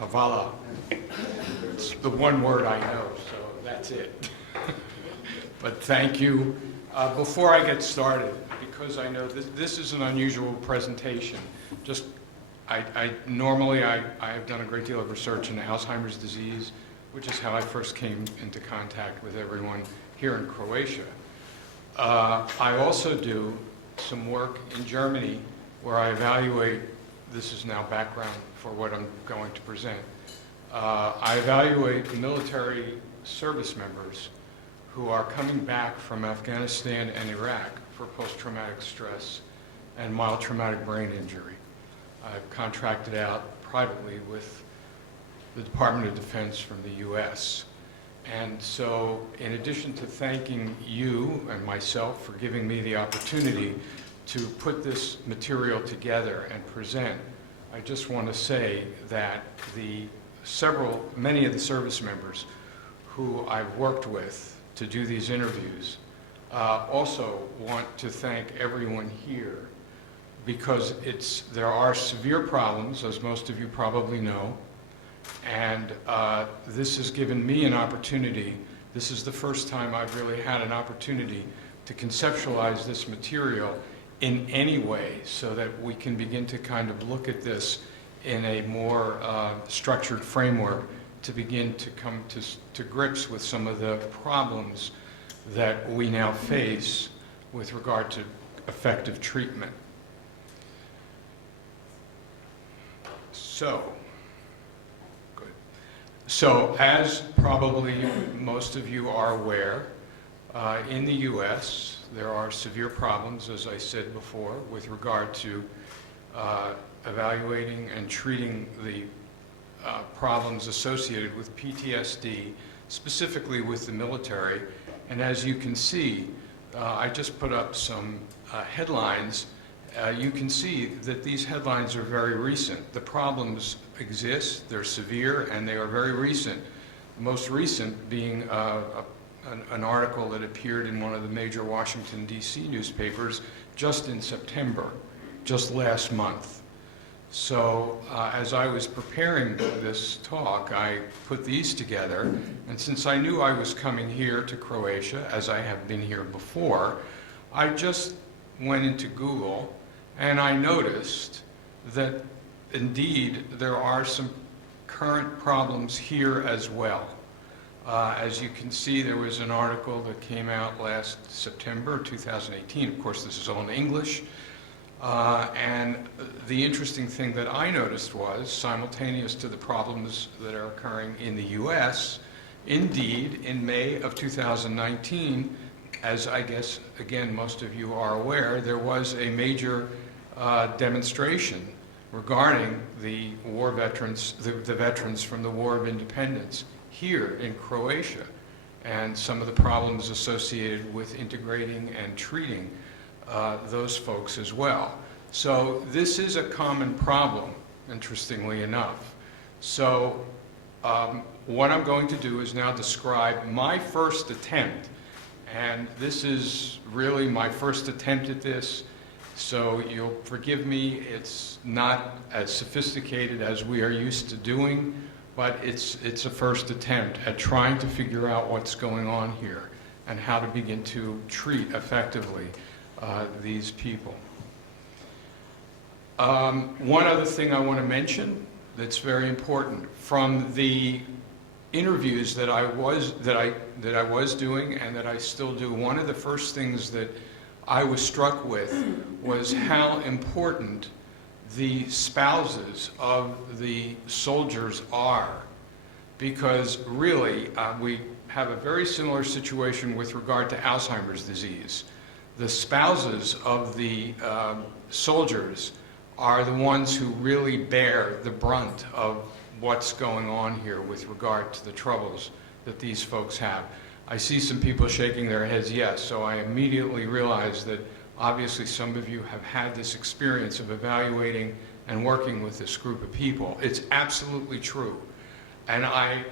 Hvala. It's the one word I know, so that's it. But thank you. Before I get started, because I know this is an unusual presentation, normally I have done a great deal of research in Alzheimer's disease, which is how I first came into contact with everyone here in Croatia. I also do some work in Germany where I evaluate, this is now background for what I'm going to present, I evaluate military service members who are coming back from Afghanistan and Iraq for post-traumatic stress and mild traumatic brain injury. I've contracted out privately with the Department of Defense from the US. And so, in addition to thanking you and myself for giving me the opportunity to put this material together and present, I just want to say that many of the service members who I've worked with to do these interviews also want to thank everyone here, because there are severe problems, as most of you probably know, and this has given me an opportunity. This is the first time I've really had an opportunity to conceptualize this material in any way so that we can begin to kind of look at this in a more structured framework to begin to come to grips with some of the problems that we now face with regard to effective treatment. So as probably most of you are aware, in the US, there are severe problems, as I said before, with regard to evaluating and treating the problems associated with PTSD, specifically with the military. And as you can see, I just put up some headlines. You can see that these headlines are very recent. The problems exist, they're severe, and they are very recent. The most recent being an article that appeared in one of the major Washington, D.C. newspapers just in September, just last month. So as I was preparing this talk, I put these together, and since I knew I was coming here to Croatia, as I have been here before, I just went into Google and I noticed that indeed there are some current problems here as well. As you can see, there was an article that came out last September 2018. Of course, this is all in English. And the interesting thing that I noticed was, simultaneous to the problems that are occurring in the US, indeed, in May of 2019, as I guess, again, most of you are aware, there was a major demonstration regarding the war veterans, the veterans from the War of Independence here in Croatia, and some of the problems associated with integrating and treating those folks as well. So this is a common problem, interestingly enough. So what I'm going to do is now describe my first attempt, and this is really my first attempt at this, so you'll forgive me, it's not as sophisticated as we are used to doing, but it's a first attempt at trying to figure out what's going on here and how to begin to treat effectively these people. One other thing I want to mention that's very important, from the interviews that I was doing and that I still do, one of the first things that I was struck with was how important the spouses of the soldiers are, because really we have a very similar situation with regard to Alzheimer's disease. The spouses of the soldiers are the ones who really bear the brunt of what's going on here with regard to the troubles that these folks have. I see some people shaking their heads yes, so I immediately realize that obviously some of you have had this experience of evaluating and working with this group of people. It's absolutely true. And I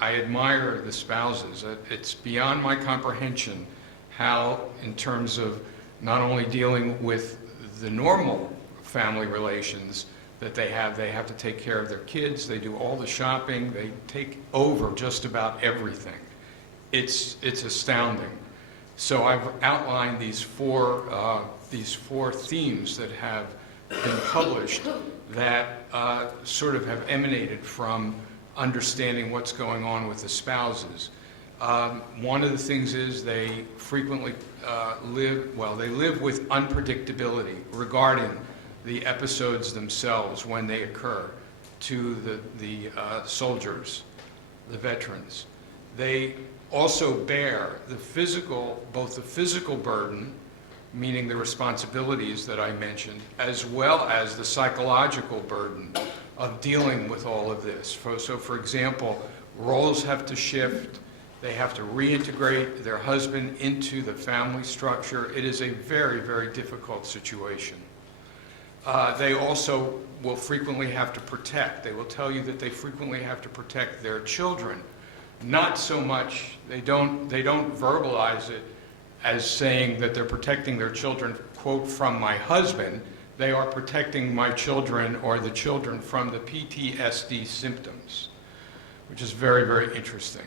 admire the spouses. It's beyond my comprehension how, in terms of not only dealing with the normal family relations, that they have. They have to take care of their kids, they do all the shopping, they take over just about everything. It's astounding. So I've outlined these four themes that have been published that sort of have emanated from understanding what's going on with the spouses. One of the things is they frequently live with unpredictability regarding the episodes themselves when they occur to the soldiers, the veterans. They also bear both the physical burden, meaning the responsibilities that I mentioned, as well as the psychological burden of dealing with all of this. So for example, roles have to shift, they have to reintegrate their husband into the family structure. It is a very, very difficult situation. They also will frequently have to protect. They will tell you that they frequently have to protect their children. Not so much, they don't verbalize it as saying that they're protecting their children, quote, from my husband. They are protecting my children or the children from the PTSD symptoms, which is very, very interesting.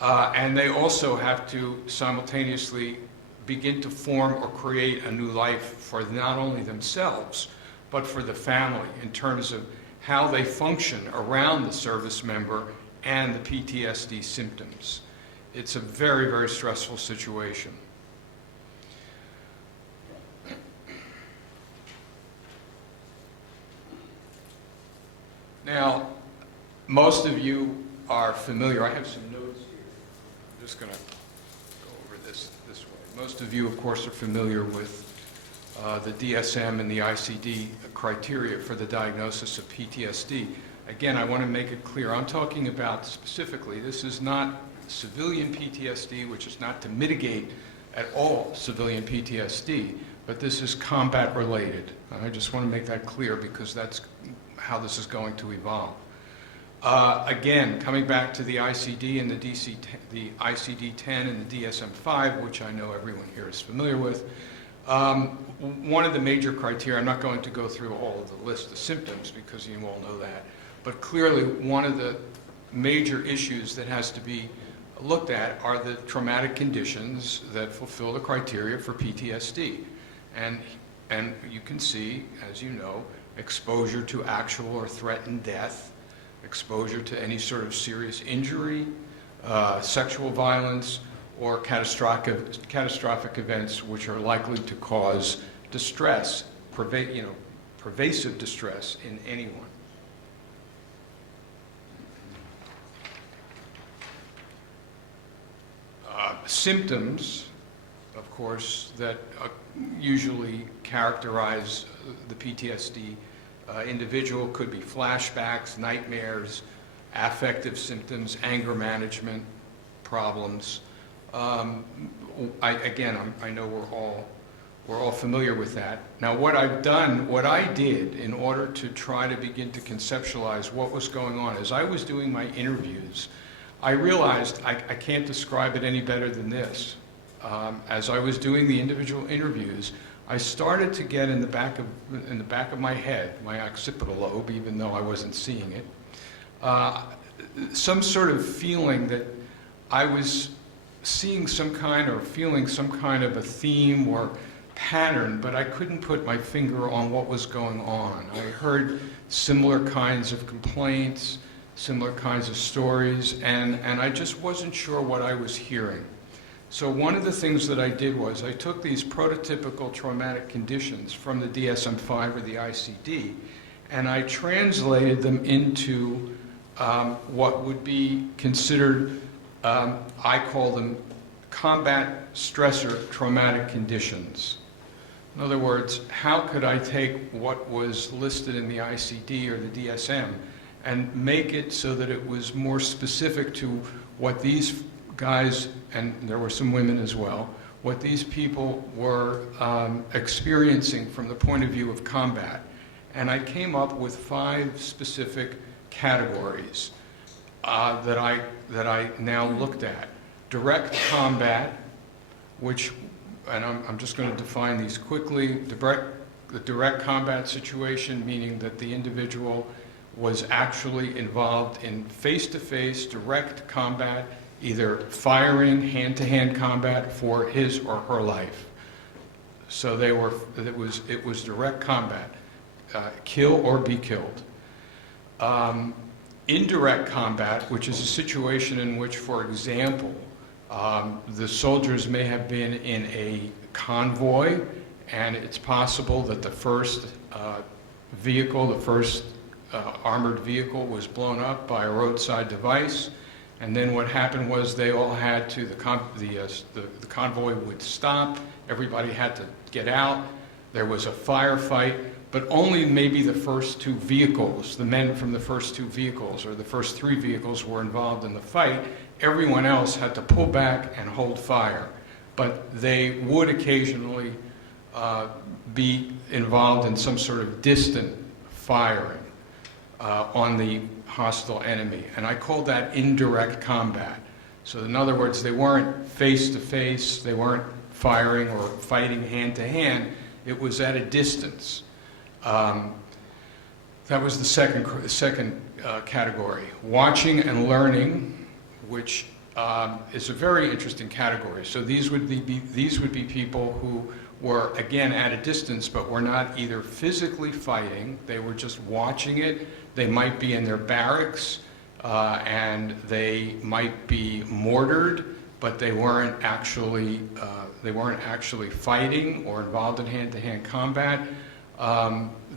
And they also have to simultaneously begin to form or create a new life for not only themselves, but for the family in terms of how they function around the service member and the PTSD symptoms. It's a very, very stressful situation. Now, most of you are familiar. I have some notes here. I'm just going to go over this way. Most of you, of course, are familiar with the DSM and the Icd criteria for the diagnosis of PTSD. Again, I want to make it clear, I'm talking about specifically, this is not civilian PTSD, which is not to mitigate at all civilian PTSD, but this is combat related. I just want to make that clear because that's how this is going to evolve. Again, coming back to the ICD and the ICD-10 and the DSM-5, which I know everyone here is familiar with, one of the major criteria, I'm not going to go through all of the list of symptoms because you all know that, but clearly one of the major issues that has to be looked at are the traumatic conditions that fulfill the criteria for PTSD. And you can see, as you know, exposure to actual or threatened death, exposure to any sort of serious injury, sexual violence, or catastrophic events which are likely to cause distress, pervasive distress in anyone. Symptoms, of course, that usually characterize the PTSD individual could be flashbacks, nightmares, affective symptoms, anger management problems. I know we're all familiar with that. Now, what I did in order to try to begin to conceptualize what was going on, as I was doing my interviews, I realized I can't describe it any better than this. As I was doing the individual interviews, I started to get in the back of my head, my occipital lobe, even though I wasn't seeing it, some sort of feeling that I was seeing some kind or feeling some kind of a theme or pattern, but I couldn't put my finger on what was going on. I heard similar kinds of complaints, similar kinds of stories, and I just wasn't sure what I was hearing. So one of the things that I did was I took these prototypical traumatic conditions from the DSM-5 or the ICD, and I translated them into what would be considered, I call them combat stressor traumatic conditions. In other words, how could I take what was listed in the ICD or the DSM and make it so that it was more specific to what these guys, and there were some women as well, what these people were experiencing from the point of view of combat. And I came up with 5 specific categories that I now looked at. Direct combat, which, and I'm just going to define these quickly. the direct combat situation, meaning that the individual was actually involved in face-to-face direct combat, either firing, hand-to-hand combat for his or her life. So it was direct combat, kill or be killed. Indirect combat, which is a situation in which, for example, the soldiers may have been in a convoy, and it's possible that the first vehicle, the first armored vehicle was blown up by a roadside device, and then what happened was they all had to, the convoy would stop, everybody had to get out, there was a firefight, but only maybe the first two vehicles, the men from the first two vehicles or the first three vehicles were involved in the fight. Everyone else had to pull back and hold fire, but they would occasionally be involved in some sort of distant firing on the hostile enemy, and I call that indirect combat. So in other words, they weren't face-to-face, they weren't firing or fighting hand-to-hand, it was at a distance. That was the second category. Watching and learning, which is a very interesting category. So these would be people who were, again, at a distance, but were not either physically fighting, they were just watching it. They might be in their barracks, and they might be mortared, but they weren't actually fighting or involved in hand-to-hand combat.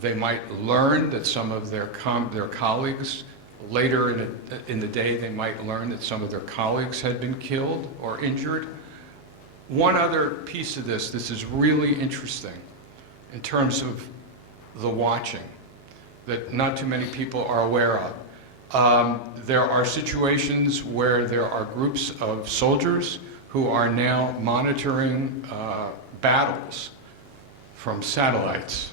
They might learn that some of their colleagues, later in the day, they might learn that some of their colleagues had been killed or injured. One other piece of this is really interesting in terms of the watching that not too many people are aware of. There are situations where there are groups of soldiers who are now monitoring battles from satellites,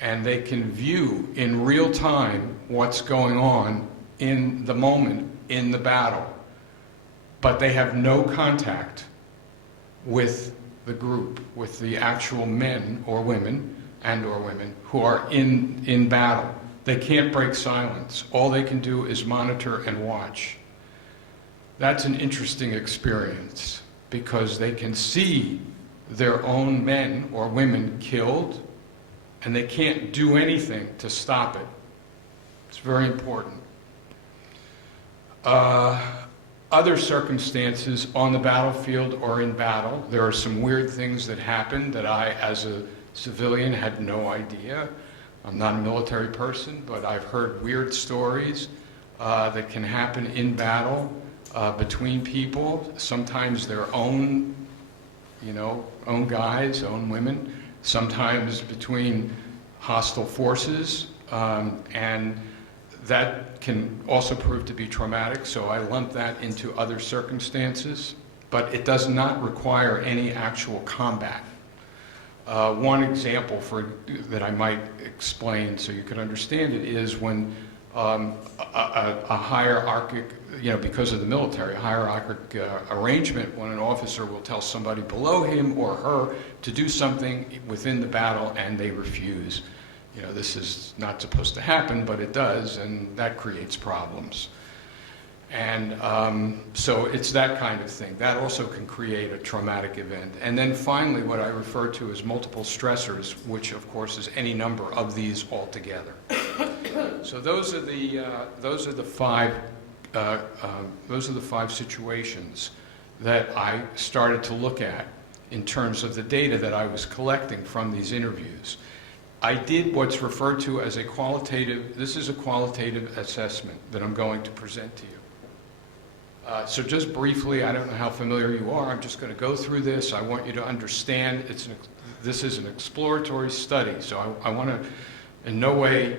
and they can view in real time what's going on in the moment in the battle, but they have no contact with the group, with the actual men or women who are in battle. They can't break silence. All they can do is monitor and watch. That's an interesting experience because they can see their own men or women killed, and they can't do anything to stop it. It's very important. Other circumstances on the battlefield or in battle, there are some weird things that happen that I, as a civilian, had no idea. I'm not a military person, but I've heard weird stories that can happen in battle between people, sometimes their own, own guys, own women, sometimes between hostile forces, and that can also prove to be traumatic, so I lump that into other circumstances, but it does not require any actual combat. One example that I might explain so you can understand it is when a hierarchic, because of the military, a hierarchic arrangement when an officer will tell somebody below him or her to do something within the battle and they refuse. This is not supposed to happen, but it does, and that creates problems. And so it's that kind of thing. That also can create a traumatic event. And then finally, what I refer to as multiple stressors, which of course is any number of these altogether. So those are the five situations that I started to look at in terms of the data that I was collecting from these interviews. I did what's referred to as a qualitative assessment that I'm going to present to you. So just briefly, I don't know how familiar you are, I'm just going to go through this. I want you to understand this is an exploratory study, so I want to in no way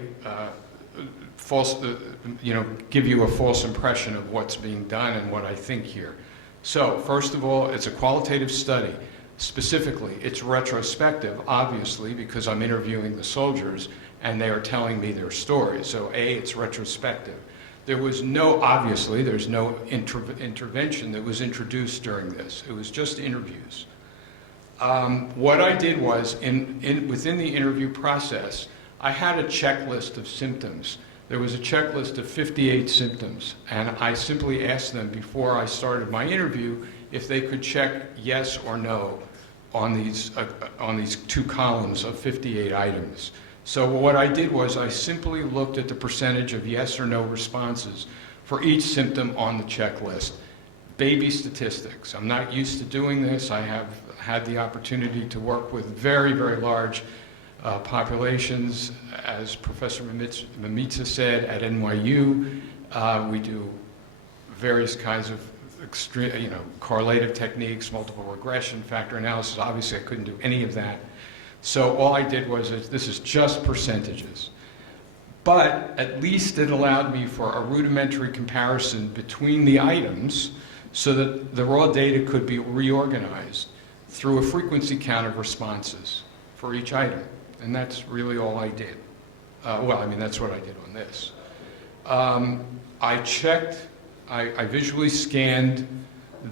give you a false impression of what's being done and what I think here. So first of all, it's a qualitative study. Specifically, it's retrospective, obviously, because I'm interviewing the soldiers and they are telling me their stories. So it's retrospective. There's no intervention that was introduced during this. It was just interviews. What I did was, within the interview process, I had a checklist of symptoms. There was a checklist of 58 symptoms, and I simply asked them before I started my interview if they could check yes or no on these 2 columns of 58 items. So what I did was I simply looked at the percentage of yes or no responses for each symptom on the checklist. Baby statistics. I'm not used to doing this. I have had the opportunity to work with very, very large populations. As Professor Mimica said, at NYU, we do various kinds of extreme, correlative techniques, multiple regression, factor analysis. Obviously, I couldn't do any of that. So all I did was, this is just percentages. But at least it allowed me for a rudimentary comparison between the items so that the raw data could be reorganized through a frequency count of responses for each item. And that's really all I did. That's what I did on this. I checked, I visually scanned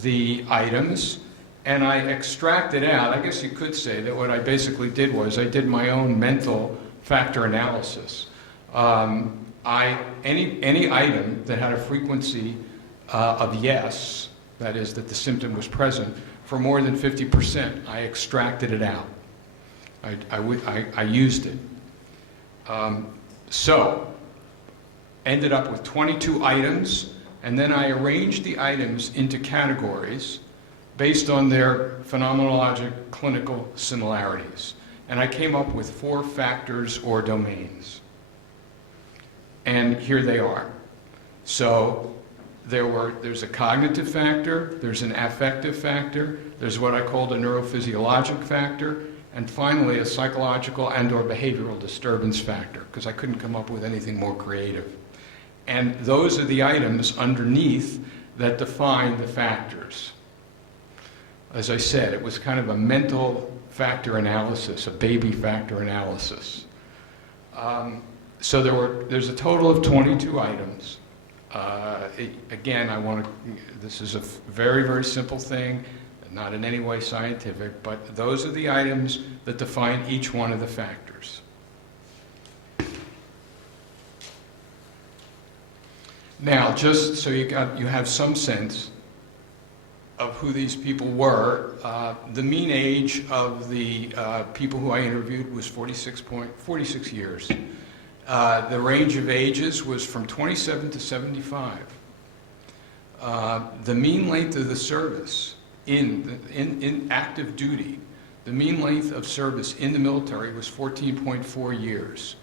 the items, and I extracted out, I guess you could say that what I basically did was I did my own mental factor analysis. Any item that had a frequency of yes, that is, that the symptom was present, for more than 50%, I extracted it out. I used it. So, ended up with 22 items, and then I arranged the items into categories based on their phenomenologic clinical similarities. And I came up with 4 factors or domains. And here they are. So there's a cognitive factor, there's an affective factor, there's what I called a neurophysiologic factor, and finally a psychological and/or behavioral disturbance factor, because I couldn't come up with anything more creative. And those are the items underneath that define the factors. As I said, it was kind of a mental factor analysis, a baby factor analysis. So there's a total of 22 items. Again, this is a very, very simple thing, not in any way scientific, but those are the items that define each one of the factors. Now, just so you have some sense of who these people were, the mean age of the people who I interviewed was 46 years. The range of ages was from 27 to 75. The mean length of the service in active duty, the mean length of service in the military was 14.4 years.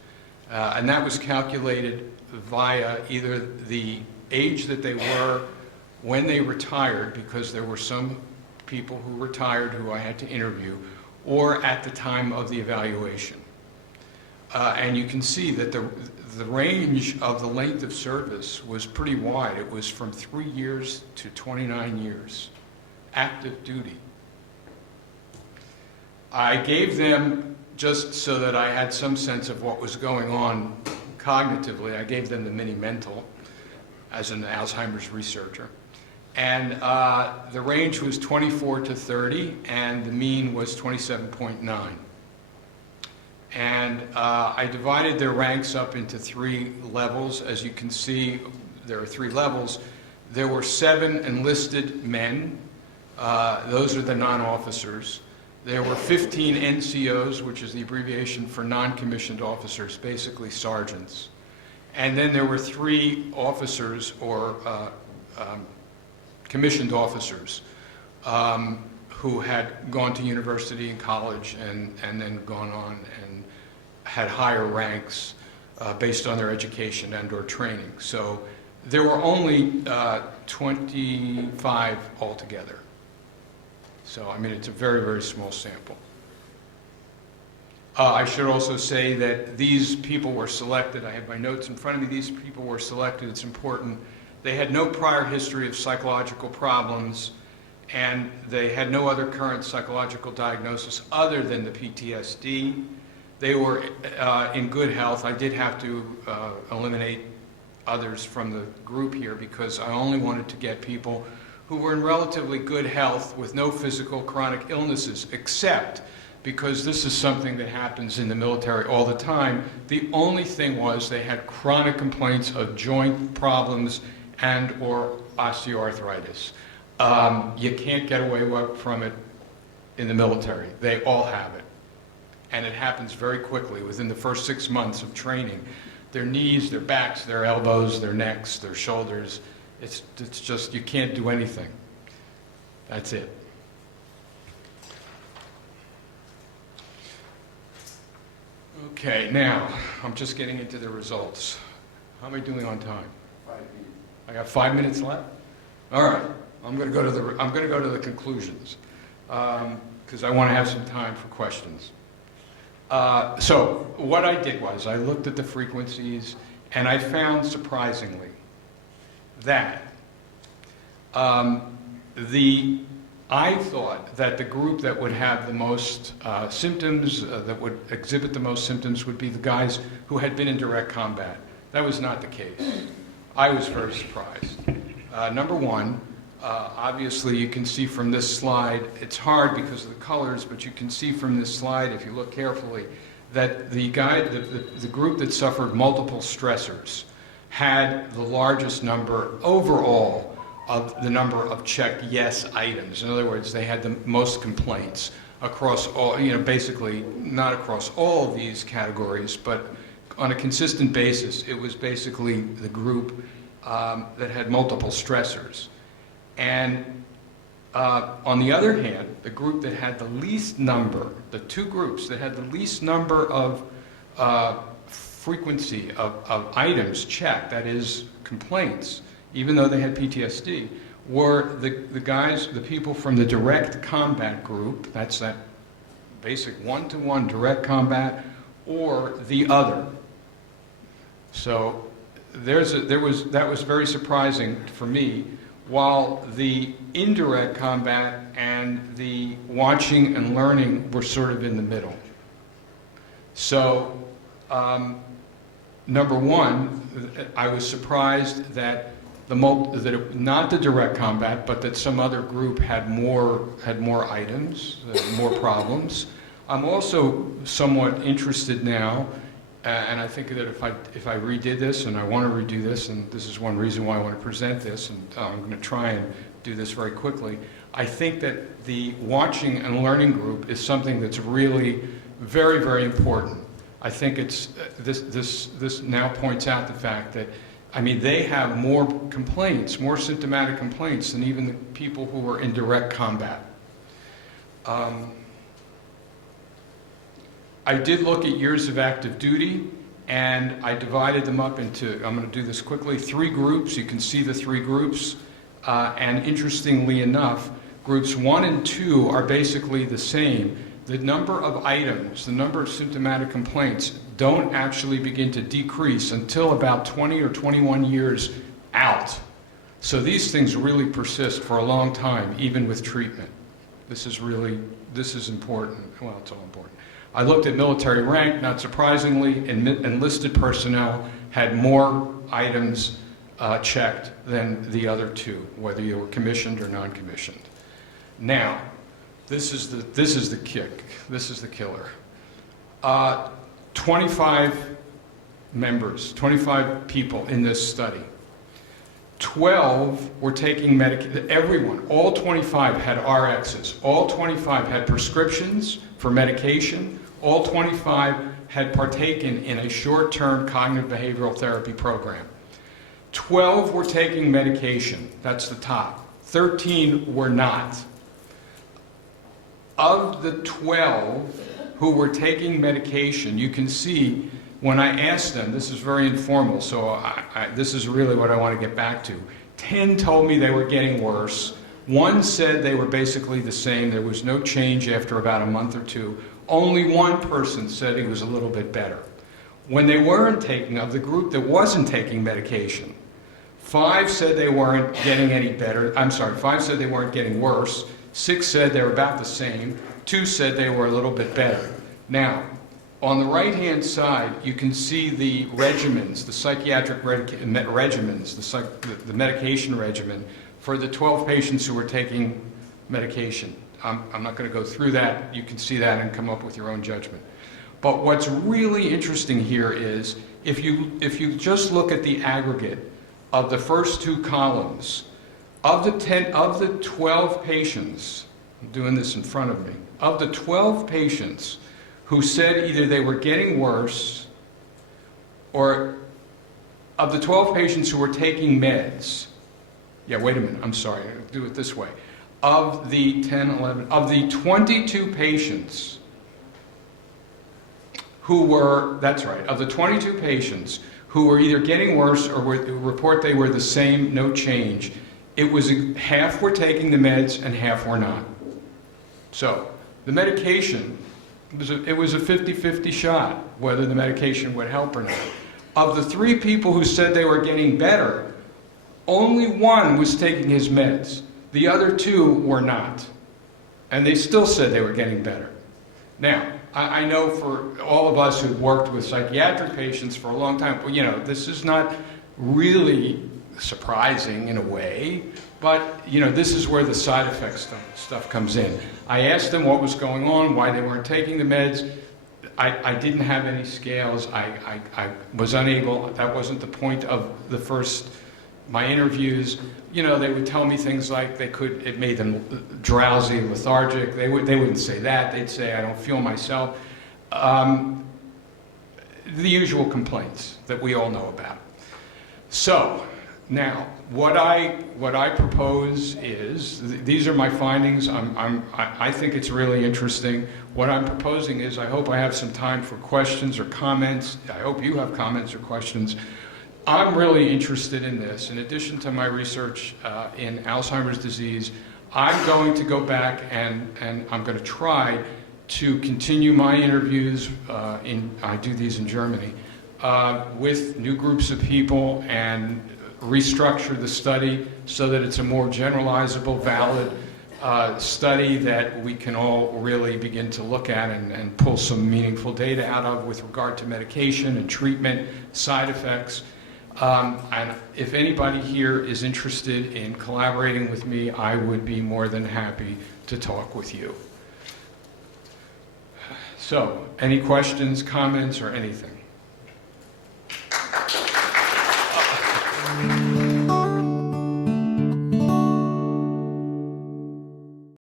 And that was calculated via either the age that they were when they retired, because there were some people who retired who I had to interview, or at the time of the evaluation. And you can see that the range of the length of service was pretty wide. It was from 3 years to 29 years, active duty. I gave them, just so that I had some sense of what was going on cognitively, I gave them the mini-mental as an Alzheimer's researcher. And the range was 24 to 30, and the mean was 27.9. And I divided their ranks up into 3 levels. As you can see, there are 3 levels. There were 7 enlisted men. Those are the non-officers. There were 15 NCOs, which is the abbreviation for non-commissioned officers, basically sergeants. And then there were 3 officers, or commissioned officers, who had gone to university and college and then gone on and had higher ranks based on their education and or training. So there were only 25 altogether. So, I mean, it's a very, very small sample. I should also say that these people were selected. I have my notes in front of me. These people were selected. It's important. They had no prior history of psychological problems, and they had no other current psychological diagnosis other than the PTSD. They were in good health. I did have to eliminate others from the group here because I only wanted to get people who were in relatively good health with no physical chronic illnesses, except because this is something that happens in the military all the time. The only thing was they had chronic complaints of joint problems and or osteoarthritis. You can't get away from it in the military. They all have it. And it happens very quickly within the first 6 months of training. Their knees, their backs, their elbows, their necks, their shoulders, it's just, you can't do anything. That's it. Okay, now, I'm just getting into the results. How am I doing on time? 5 minutes. I got 5 minutes left? All right, I'm going to go to the conclusions, because I want to have some time for questions. So what I did was I looked at the frequencies, and I found, surprisingly, that I thought that the group that would have the most symptoms, that would exhibit the most symptoms, would be the guys who had been in direct combat. That was not the case. I was very surprised. Number one, obviously you can see from this slide, it's hard because of the colors, but you can see from this slide, if you look carefully, that the group that suffered multiple stressors had the largest number overall of the number of checked yes items. In other words, they had the most complaints across all, basically not across all of these categories, but on a consistent basis, it was basically the group that had multiple stressors. And on the other hand, the group that had the least number, the two groups that had the least number of frequency of items checked, that is complaints, even though they had PTSD, were the people from the direct combat group, that's that basic one-to-one direct combat, or the other. So that was very surprising for me, while the indirect combat and the watching and learning were sort of in the middle. So, number one, I was surprised that not the direct combat, but that some other group had more items, more problems. I'm also somewhat interested now, and I think that if I redid this, and I want to redo this, and this is one reason why I want to present this, and I'm going to try and do this very quickly, I think that the watching and learning group is something that's really very, very important. I think it's this now points out the fact that, I mean, they have more complaints, more symptomatic complaints than even the people who were in direct combat. I did look at years of active duty, and I divided them up into, I'm going to do this quickly, 3 groups. You can see the 3 groups. And interestingly enough, groups 1 and 2 are basically the same. The number of items, the number of symptomatic complaints don't actually begin to decrease until about 20 or 21 years out. So these things really persist for a long time, even with treatment. This is important. Well, it's all important. I looked at military rank, not surprisingly, enlisted personnel had more items checked than the other 2, whether you were commissioned or non-commissioned. Now, this is the kick. This is the killer. 25 members, 25 people in this study. 12 were taking medication. Everyone, all 25 had RXs. All 25 had prescriptions for medication. All 25 had partaken in a short-term cognitive behavioral therapy program. 12 were taking medication. That's the top. 13 were not. Of the 12 who were taking medication, you can see when I asked them, this is very informal, so this is really what I want to get back to. 10 told me they were getting worse. 1 said they were basically the same. There was no change after about a month or 2. Only 1 person said he was a little bit better. When they weren't taking, of the group that wasn't taking medication, 5 said they weren't getting any better. 5 said they weren't getting worse. 6 said they were about the same. 2 said they were a little bit better. Now, on the right-hand side, you can see the regimens, the psychiatric regimens, the medication regimen for the 12 patients who were taking medication. I'm not going to go through that. You can see that and come up with your own judgment. But what's really interesting here is if you just look at the aggregate of the first two columns, of the 12 patients, I'm doing this in front of me, of the 12 patients who said either they were getting worse, or of the 12 patients who were taking meds, yeah, wait a minute, I'm sorry, I'll do it this way. Of the 22 patients who were, that's right, of the 22 patients who were either getting worse or report they were the same, no change, it was half were taking the meds and half were not. So the medication, it was a 50-50 shot whether the medication would help or not. Of the 3 people who said they were getting better, only 1 was taking his meds. The other 2 were not. And they still said they were getting better. Now, I know for all of us who've worked with psychiatric patients for a long time, well, you know, this is not really surprising in a way, but, you know, this is where the side effects stuff comes in. I asked them what was going on, why they weren't taking the meds. I didn't have any scales. I was unable, that wasn't the point of my interviews. You know, they would tell me things like it made them drowsy and lethargic. They wouldn't say that. They'd say, I don't feel myself. The usual complaints that we all know about. So, now, what I propose is, these are my findings. I think it's really interesting. What I'm proposing is, I hope I have some time for questions or comments. I hope you have comments or questions. I'm really interested in this. In addition to my research in Alzheimer's disease, I'm going to go back and I'm going to try to continue my interviews, I do these in Germany, with new groups of people and restructure the study so that it's a more generalizable, valid study that we can all really begin to look at and pull some meaningful data out of with regard to medication and treatment, side effects. And if anybody here is interested in collaborating with me, I would be more than happy to talk with you. So, any questions, comments, or anything?